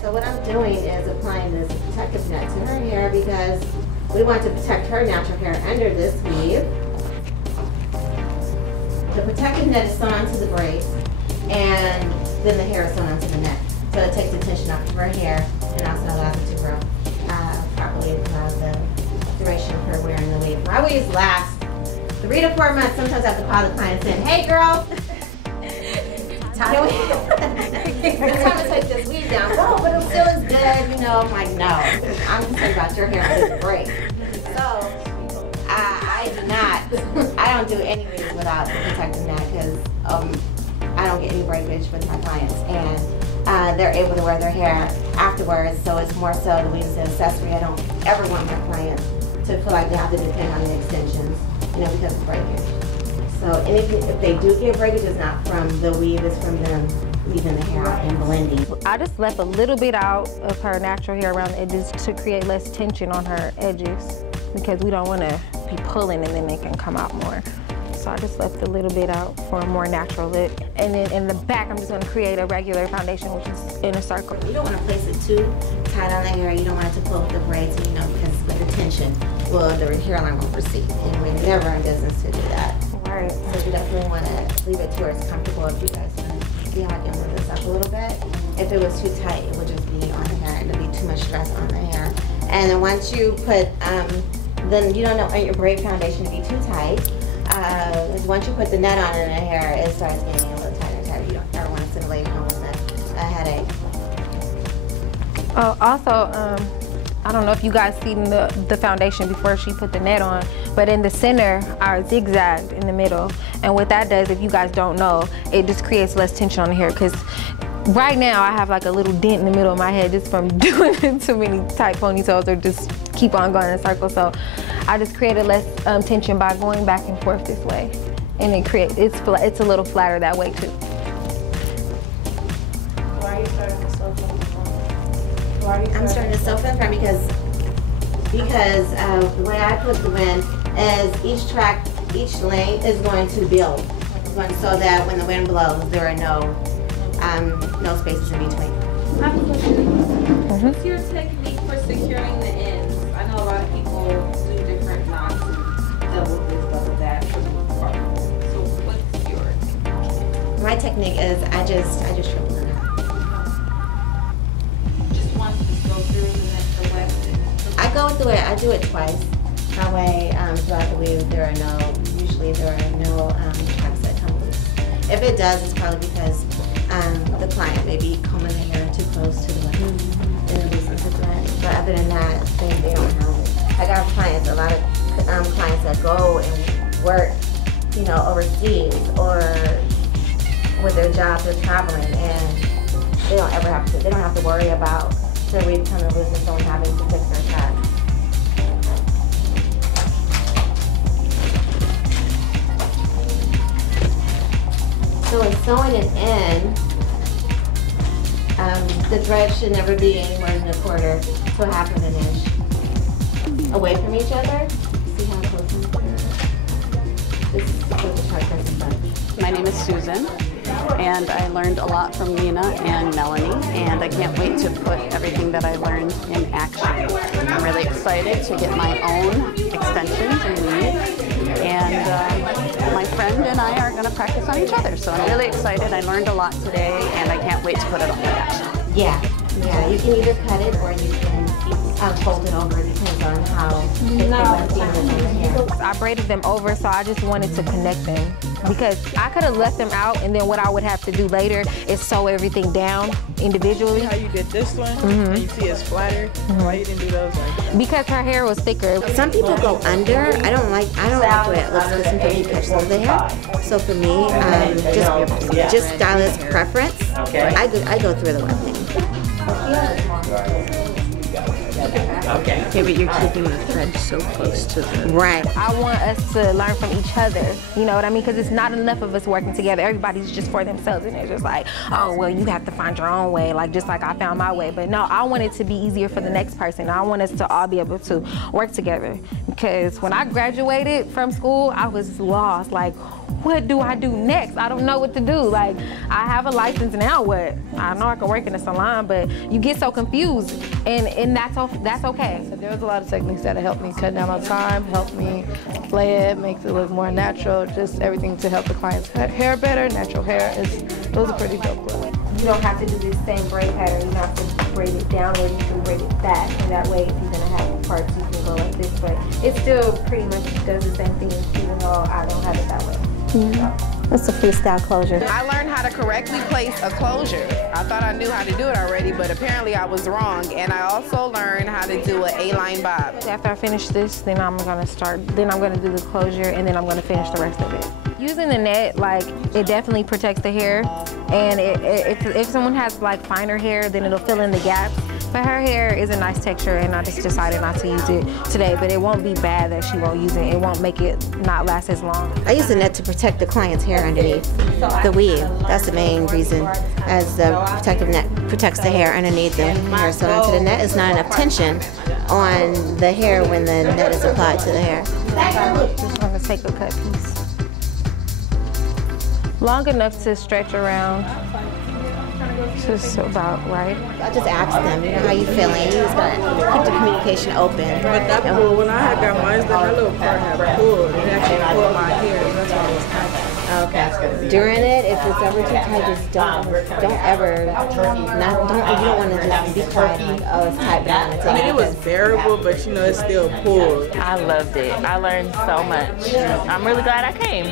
So what I'm doing is applying this protective net to her hair because we want to protect her natural hair under this weave. The protective net is sewn onto the braids, and then the hair is sewn onto the net. So it takes the tension off of her hair and also allows it to grow properly throughout the duration of her wearing the weave. My weaves last 3 to 4 months. Sometimes I have to call the client and say, "Hey girl, it's time to take this weave down." "Oh, but it still is good, you know." I'm like, "No, I'm concerned about your hair. It's great." So I don't do any weaves without the protective net because I don't get any breakage with my clients, and they're able to wear their hair afterwards. So it's more so the weave is an accessory. I don't ever want my clients to feel like they have to depend on the extensions, you know, because of breakage. So if they do get breakage, it's not from the weave, it's from them leaving the hair out and blending. I just left a little bit out of her natural hair around the edges to create less tension on her edges because we don't want to be pulling and then they can come out more. So I just left a little bit out for a more natural look. And then in the back, I'm just going to create a regular foundation, which is in a circle. You don't want to place it too tight on the hair. You don't want it to pull with the braids, you know, because with the tension, well, the hairline won't recede. And we're never in business to do that. Right. So you definitely want to leave it to where it's comfortable. If you guys want to see how I can move this up a little bit. If it was too tight, it would just be on the hair. It would be too much stress on the hair. And then once you put, then you don't want your braid foundation to be too tight. Once you put the net on in the hair, it starts getting a little tighter and tighter. You don't ever want to send a lady home with a headache. Oh, also, I don't know if you guys seen the foundation before she put the net on, but in the center, I zigzagged in the middle. And what that does, if you guys don't know, it just creates less tension on the hair because right now I have like a little dent in the middle of my head just from doing too many tight ponytails or just keep on going in a circle. So I just created less tension by going back and forth this way. And it's a little flatter that way too. Why are you starting to sew from the front? I'm starting to sew from the front because the way I put the wind is each lane is going to build. So that when the wind blows, there are no spaces in between. I have a question. What's your technique for securing the ends? I know a lot of people do different knots and double this, double that for the most part. So what's yours? My technique is I just triple it out. Just once, just go through and then the weft. I go through it. I do it twice. That way, throughout the weave, usually there are no tracks that come loose. If it does, it's probably because the client may be combing the hair too close to the weft and it loosens the thread. But other than that, they don't have it. I got clients, a lot of clients that go and work, you know, overseas or with their jobs, they're traveling, and they don't have to worry about their weave coming loose and someone having to fix their track. So in sewing it in, the thread should never be anywhere than 1/4 to 1/2 inch away from each other. See how close I'm here? This is the part that's in front. My name is Susan, and I learned a lot from Lena and Melanie, and I can't wait to put everything that I learned in action. I'm really excited to get my own extensions and weave, and my friend and I are going to practice on each other, so I'm really excited. I learned a lot today, and I can't wait to put it on in action. Yeah, you can either cut it or you can fold it over. It depends on how I braided them over, so I just wanted to connect them because I could have left them out, and then what I would have to do later is sew everything down individually. See how you did this one, and you see it's flatter. Why you didn't do those like that? Because her hair was thicker. Some people go under. I don't like the way it looks because sometimes you catch some of the hair. So for me, just stylist preference, I go through the webbing. Okay, but you're keeping the thread so close to the... Right. I want us to learn from each other, you know what I mean? Because it's not enough of us working together. Everybody's just for themselves, and it's just like, oh, well, you have to find your own way, like just like I found my way. But no, I want it to be easier for the next person. I want us to all be able to work together. Because when I graduated from school, I was lost. Like, what do I do next? I don't know what to do. Like, I have a license, now what? I know I can work in a salon, but you get so confused, and that's okay. So there was a lot of techniques that helped me cut down on time, helped me play it, makes it look more natural, just everything to help the client's hair better. Natural hair it was a pretty dope look. You don't have to do this same braid pattern. You have to braid it downward, you can braid it back, and that way if you're gonna have parts, you can go like this, but it still pretty much does the same thing, even though I don't have it that way. That's a freestyle closure. I learned how to correctly place a closure. I thought I knew how to do it already, but apparently I was wrong. And I also learned how to do an A-line bob. After I finish this, then I'm gonna do the closure, and then I'm gonna finish the rest of it. Using the net, like, it definitely protects the hair, and if someone has like finer hair, then it'll fill in the gaps. But her hair is a nice texture, and I just decided not to use it today, but it won't be bad that she won't use it. It won't make it not last as long. I use the net to protect the client's hair underneath the weave. That's the main reason, as the protective net protects the hair underneath the hair. So onto the net is not enough tension on the hair when the net is applied to the hair. Just want to take a cut piece. Long enough to stretch around. Just about right. I just asked them, you know, how you feeling? You just gotta keep the communication open. But that pull, when I had got mine, that little part had pulled. It actually pulled my hair, and that's why I was tight. Okay. During it, if it's ever too tight, just don't ever, you don't want to just be quiet like, oh, it's tight, but I'm gonna take I mean, it was bearable, but you know, it's still pulled. I loved it. I learned so much. I'm really glad I came.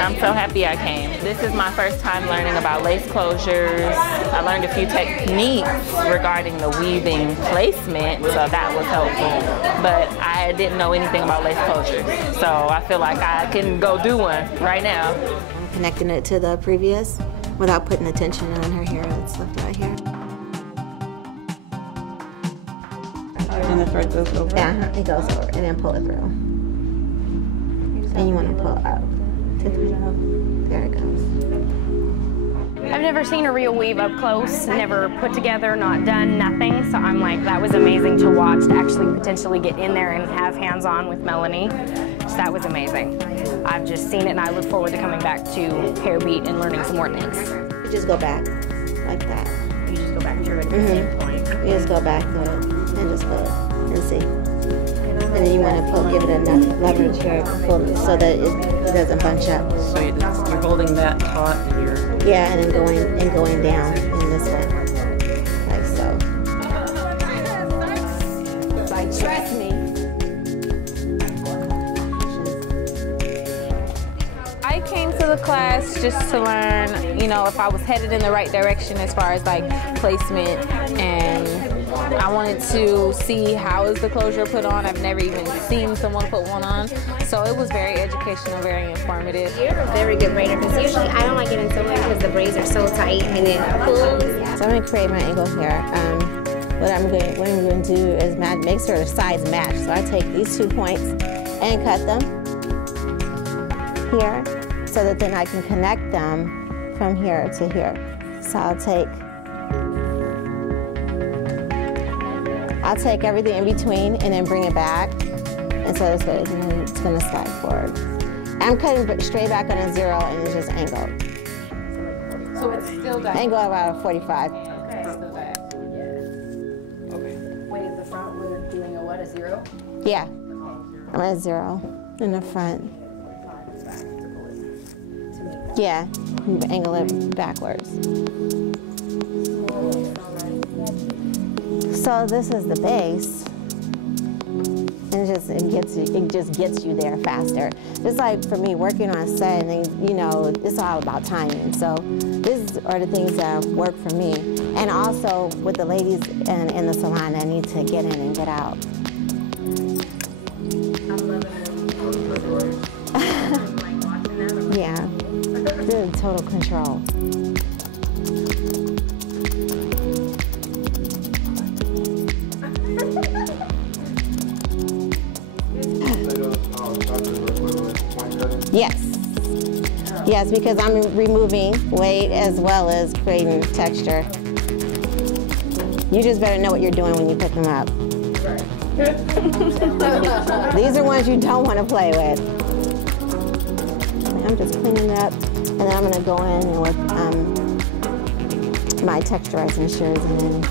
I'm so happy I came. This is my first time learning about lace closures. I learned a few techniques regarding the weaving placement, so that was helpful. But I didn't know anything about lace closures, so I feel like I can go do one right now. I'm connecting it to the previous without putting the tension on her hair that's left right here. And the thread goes over? Yeah, it goes over, and then pull it through. And you want to pull up to the, there it goes. I've never seen a real weave up close, never put together, not done, nothing. So I'm like, that was amazing to watch, to actually potentially get in there and have hands-on with Melanie. So that was amazing. I've just seen it, and I look forward to coming back to Hairbeat and learning some more things. You just go back, like that. You just go back to your same point. You just go back and just pull it and see. And then you want to give it enough leverage here so that it doesn't bunch up. So you're holding that taut and you're... Yeah, and then going down in this way, like so. Like, trust me. I came to the class just to learn, you know, if I was headed in the right direction as far as like placement, and I wanted to see how is the closure put on. I've never even seen someone put one on, so it was very educational, very informative. You're a very good braider, because usually I don't like getting so much because the braids are so tight and it pulls. So I'm going to create my angle here. What I'm going to do is make sure the sides match. So I take these 2 points and cut them here, so that then I can connect them from here to here. So I'll take everything in between and then bring it back, and so it's going to slide forward. I'm cutting straight back on a 0, and it's just angled. So it's still back. Angle about a 45. Okay, still back. Yeah. Okay. Wait, at the front we're doing a what, a 0? Yeah, I'm at 0 in the front. Yeah, angle it backwards. So this is the base, and it just gets you there faster. It's like for me working on set, and you know, it's all about timing. So these are the things that work for me, and also with the ladies in the salon that need to get in and get out. Yeah. This is total control. Yes. Yes, because I'm removing weight as well as creating texture. You just better know what you're doing when you pick them up. These are ones you don't want to play with. I'm just cleaning it up, and then I'm gonna go in with my texturizing shears and then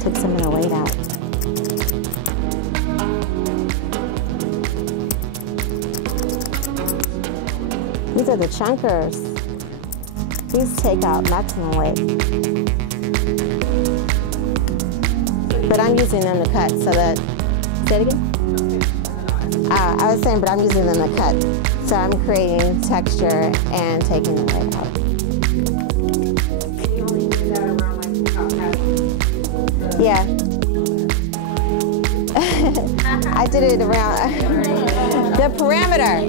take some of the weight out. These are the chunkers. These take out maximum weight. But I'm using them to cut so that, say it again? I was saying, but I'm using them to cut. So I'm creating texture and taking the weight out. You only do that around like the top half? Yeah. I did it around the perimeter.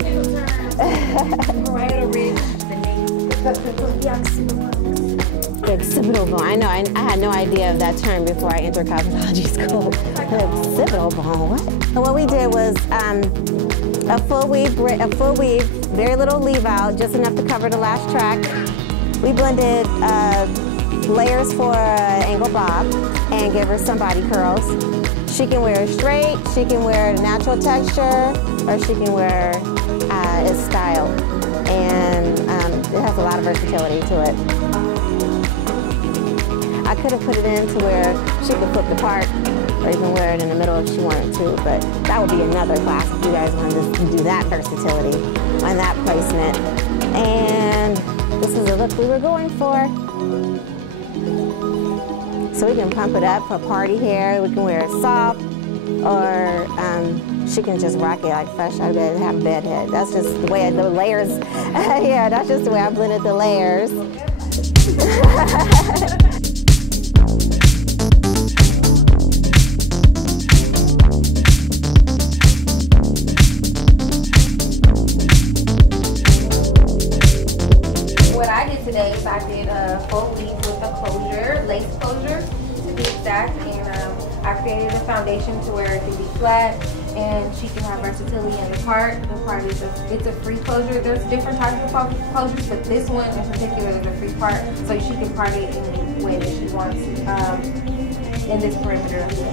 The occipital bone. I know. I had no idea of that term before I entered cosmetology school. The occipital bone. What? And what we did was a full weave, very little leave out, just enough to cover the last track. We blended layers for angle bob and give her some body curls. She can wear it straight, she can wear the natural texture, or she can wear it styled. And it has a lot of versatility to it. I could have put it in to where she could flip the part, or even wear it in the middle if she wanted to, but that would be another class if you guys wanted to do that versatility and that placement. And this is the look we were going for. So we can pump it up for party hair, we can wear it soft, or she can just rock it like fresh out of bed and have a bed head. That's just the way the layers, yeah, that's just the way I blended the layers. What I did today is I did a full weave with a closure, lace closure to be exact, and I created a foundation to where it can be flat and she can have versatility in the part. The part is it's a free closure. There's different types of closures, but this one in particular is a free part, so she can part it in the way that she wants in this perimeter of the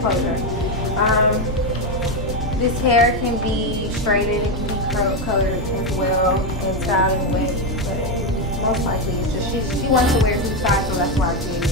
closure. This hair can be straightened, it can be colored as well, and styling with. Most likely, it's just she wants to wear two sides, so that's why I created